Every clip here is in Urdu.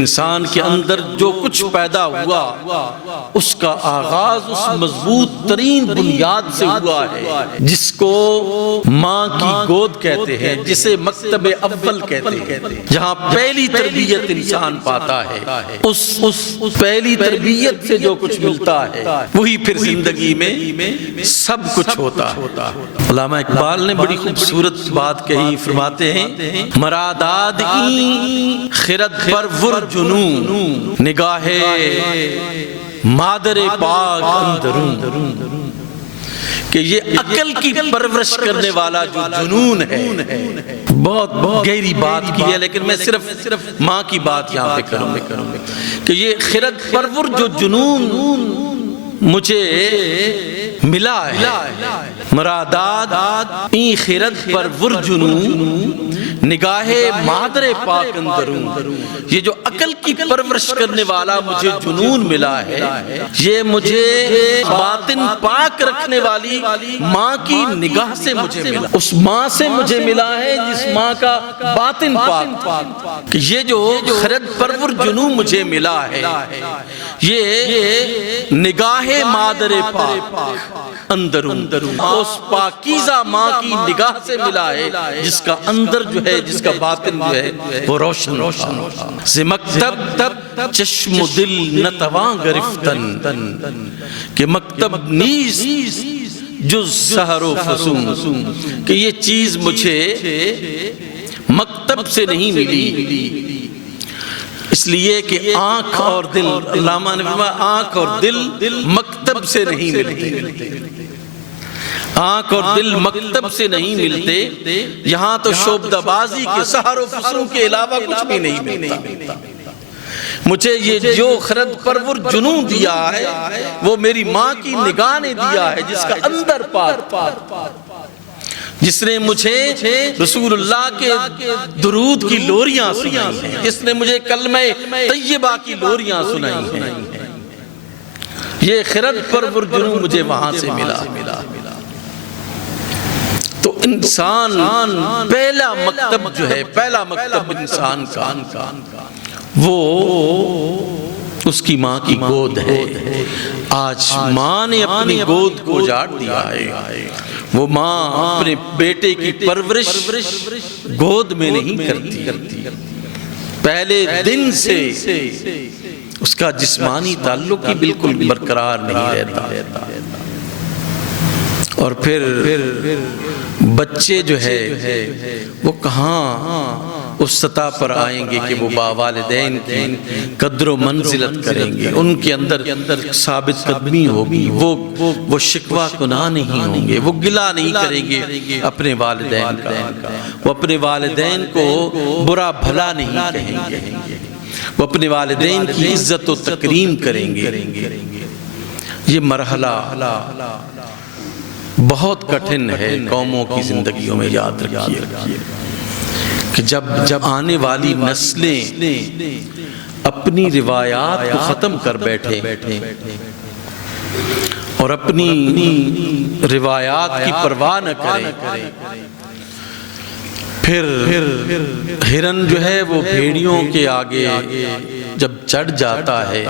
انسان کے اندر جو کچھ پیدا ہوا اس کا آغاز اس مضبوط ترین بنیاد سے ہوا ہے جس کو ماں کی گود کہتے ہیں، جسے مکتب اول کہتے ہیں، جہاں پہلی تربیت انسان پاتا ہے۔ اس پہلی تربیت سے جو کچھ ملتا ہے وہی پھر زندگی میں سب کچھ ہوتا ہے۔ علامہ اقبال نے بڑی خوبصورت بات کہی، فرماتے ہیں مراداد این خرد پرور جنون نگاہ مادر پاک اندرون، کہ یہ عقل کی پرورش کرنے والا جو جنون ہے، بہت گہری بات کی ہے لیکن میں صرف ماں کی بات یہاں پہ کروں گا کہ یہ خرد پرور جو جنون مجھے ملا ہے، مرادات این خرد پرور جنون نگاہ مادر پاک اندرون، یہ جو عقل کی پرورش کرنے والا مجھے جنون ملا ہے یہ مجھے باطن پاک رکھنے والی ماں کی نگاہ سے مجھے ملا، اس ماں سے مجھے ملا ہے جس ماں کا باطن پاک۔ یہ جو خرد پرور جنون مجھے ملا ہے یہ نگاہ مادر پاک اندرون، اس پاکیزہ ماں کی نگاہ سے ملا ہے جس کا اندر جو ہے، جس کا باطن جو ہے وہ روشن سے مکتب چشم و دل نتواں گرفتن، کہ مکتب نیز جز سحر و فسون، کہ یہ چیز مجھے مکتب سے نہیں ملی، اس لیے کہ آنکھ اور دل، علامہ نے فرمایا آنکھ اور دل مکتب سے نہیں ملتے، آنکھ اور دل مکتب سے نہیں ملتے، یہاں تو شعبدہ بازی کے سحر و فسون کے علاوہ کچھ بھی نہیں ملتا۔ مجھے یہ جو خرد پرور جنون دیا ہے وہ میری ماں کی نگاہ نے دیا ہے جس کا اندر پاک، جس نے مجھے رسول اللہ کے درود کی لوریاں سنائی ہیں، جس نے مجھے کلمہ طیبہ کی لوریاں سنائی ہیں، یہ خرد پرور جنون مجھے وہاں سے ملا۔ تو انسان پہلا مکتب جو ہے، پہلا مکتب انسان کا وہ اس کی ماں کی گود ہے۔ آج ماں نے اپنی گود کو اجاڑ دیا ہے، وہ ماں اپنے بیٹے کی پرورش گود میں نہیں کرتی، پہلے دن سے اس کا جسمانی تعلق ہی بالکل برقرار نہیں رہتا، اور پھر بچے جو ہے وہ کہاں اس سطح پر آئیں گے کہ وہ والدین کی قدر و منزلت کریں گے، ان کے اندر ثابت قدمی ہوگی، وہ شکوہ گناہ نہیں ہوں گے، وہ گلہ نہیں کریں گے اپنے والدین کا، وہ اپنے والدین کو برا بھلا نہیں کہیں گے، وہ اپنے والدین کی عزت و تکریم کریں گے۔ یہ مرحلہ بہت کٹھن ہے قوموں کی زندگیوں میں، یاد رکھیے کہ جب آنے والی نسلیں اپنی روایات کو ختم کر بیٹھے اور اپنی روایات کی پرواہ نہ کریں، پھر ہرن جو ہے وہ بھیڑیوں کے آگے جب چڑھ جاتا ہے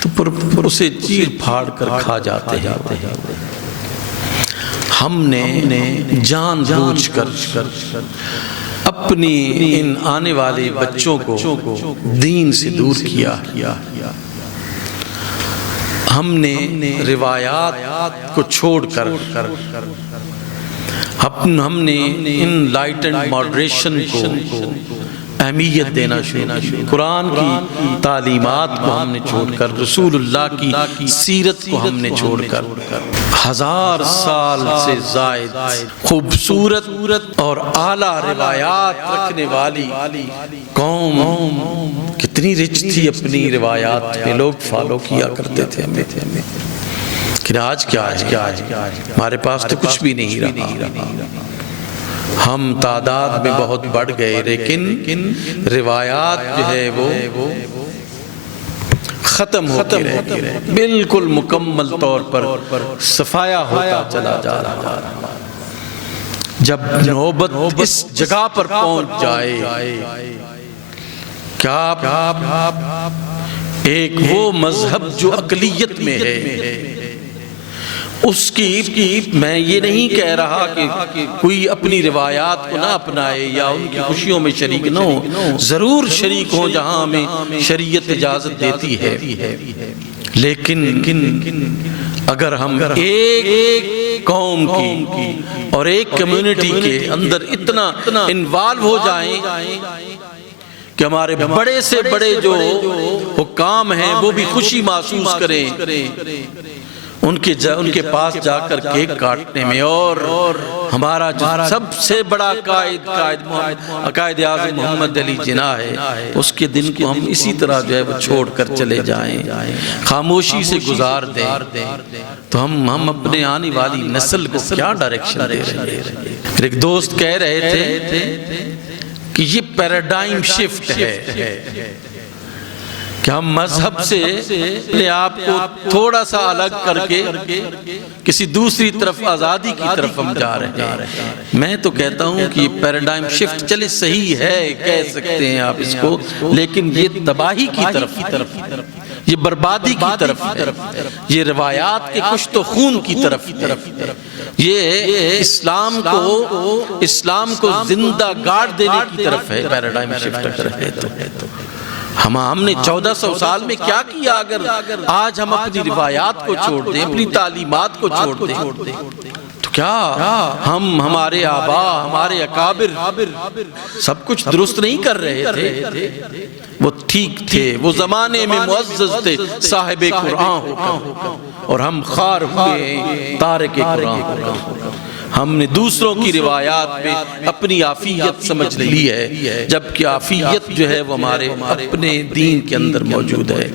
تو پھر اسے چیر پھاڑ کر کھا جاتے ہیں۔ ہم نے جان بوجھ کر اپنی ان آنے والے بچوں کو دین سے دور کیا، ہم نے روایات کو چھوڑ کر ہم نے ان لائٹ اینڈ ماڈریشن کو اہمیت دینا شروع کی، قرآن کی تعلیمات کو ہم نے چھوڑ کر، رسول اللہ کی سیرت کو ہم نے چھوڑ کر، 1000 سال سے زائد خوبصورت اور اعلیٰ روایات رکھنے والی قوم کتنی رچ تھی اپنی روایات پہ، لوگ فالو کیا کرتے تھے ہمیں، لیکن آج کیا ہے، ہمارے پاس تو کچھ بھی نہیں رہا، ہم تعداد میں بہت بڑھ گئے لیکن روایات جو ہے وہ ختم ہوتی رہتی ہے، بالکل مکمل طور پر صفایا ہوتا چلا جا رہا۔ جب نوبت اس جگہ پر پہنچ جائے کہ آپ ایک وہ مذہب جو اقلیت میں ہے اس کی میں یہ نہیں کہہ رہا کہ کوئی اپنی روایات کو نہ اپنائے یا ان کی خوشیوں میں شریک نہ ہو، ضرور شریک ہوں جہاں ہمیں شریعت اجازت دیتی ہے، لیکن اگر ہم ایک قوم کی اور ایک کمیونٹی کے اندر اتنا انوالو ہو جائیں کہ ہمارے بڑے سے بڑے جو حکام ہیں وہ بھی خوشی محسوس کریں ان کے پاس جا کر کیک کاٹنے میں، اور ہمارا جو سب سے بڑا قائد اعظم محمد علی جناح ہے اس کے دن کو ہم اسی طرح جو ہے وہ چھوڑ کر چلے جائیں، خاموشی سے گزار دیں، تو ہم اپنے آنے والی نسل کو کیا ڈائریکشن دے رہے ہیں؟ ایک دوست کہہ رہے تھے کہ یہ پیراڈائم شفٹ ہے کہ ہم مذہب سے اپنے آپ کو تھوڑا سا الگ کر کے کسی دوسری طرف آزادی کی طرف ہم جا رہے ہیں۔ میں تو کہتا ہوں کہ یہ پیراڈائم شفٹ چلے صحیح ہے، کہہ سکتے ہیں آپ اس کو، لیکن یہ تباہی کی طرف، یہ بربادی کی طرف ہے، یہ روایات کے کشت و خون کی طرف، یہ اسلام کو زندہ گاڑ دینے کی طرف ہے۔ پیراڈائم شفٹ اگر ہے تو ہم نے 1400 سال میں کیا کیا اگر آج ہم اپنی روایات کو چھوڑ دیں، اپنی تعلیمات کو چھوڑ دیں، تو کیا ہمارے آبا، ہمارے اکابر سب کچھ درست نہیں کر رہے تھے؟ وہ ٹھیک تھے، وہ زمانے میں معزز تھے صاحب قرآن ہو کر، اور ہم خار ہوئے تارک قرآن ہو کر۔ ہم نے دوسروں کی روایات میں اپنی عافیت سمجھ لی ہے، جبکہ عافیت جو ہے وہ ہمارے اپنے دین کے اندر موجود ہے۔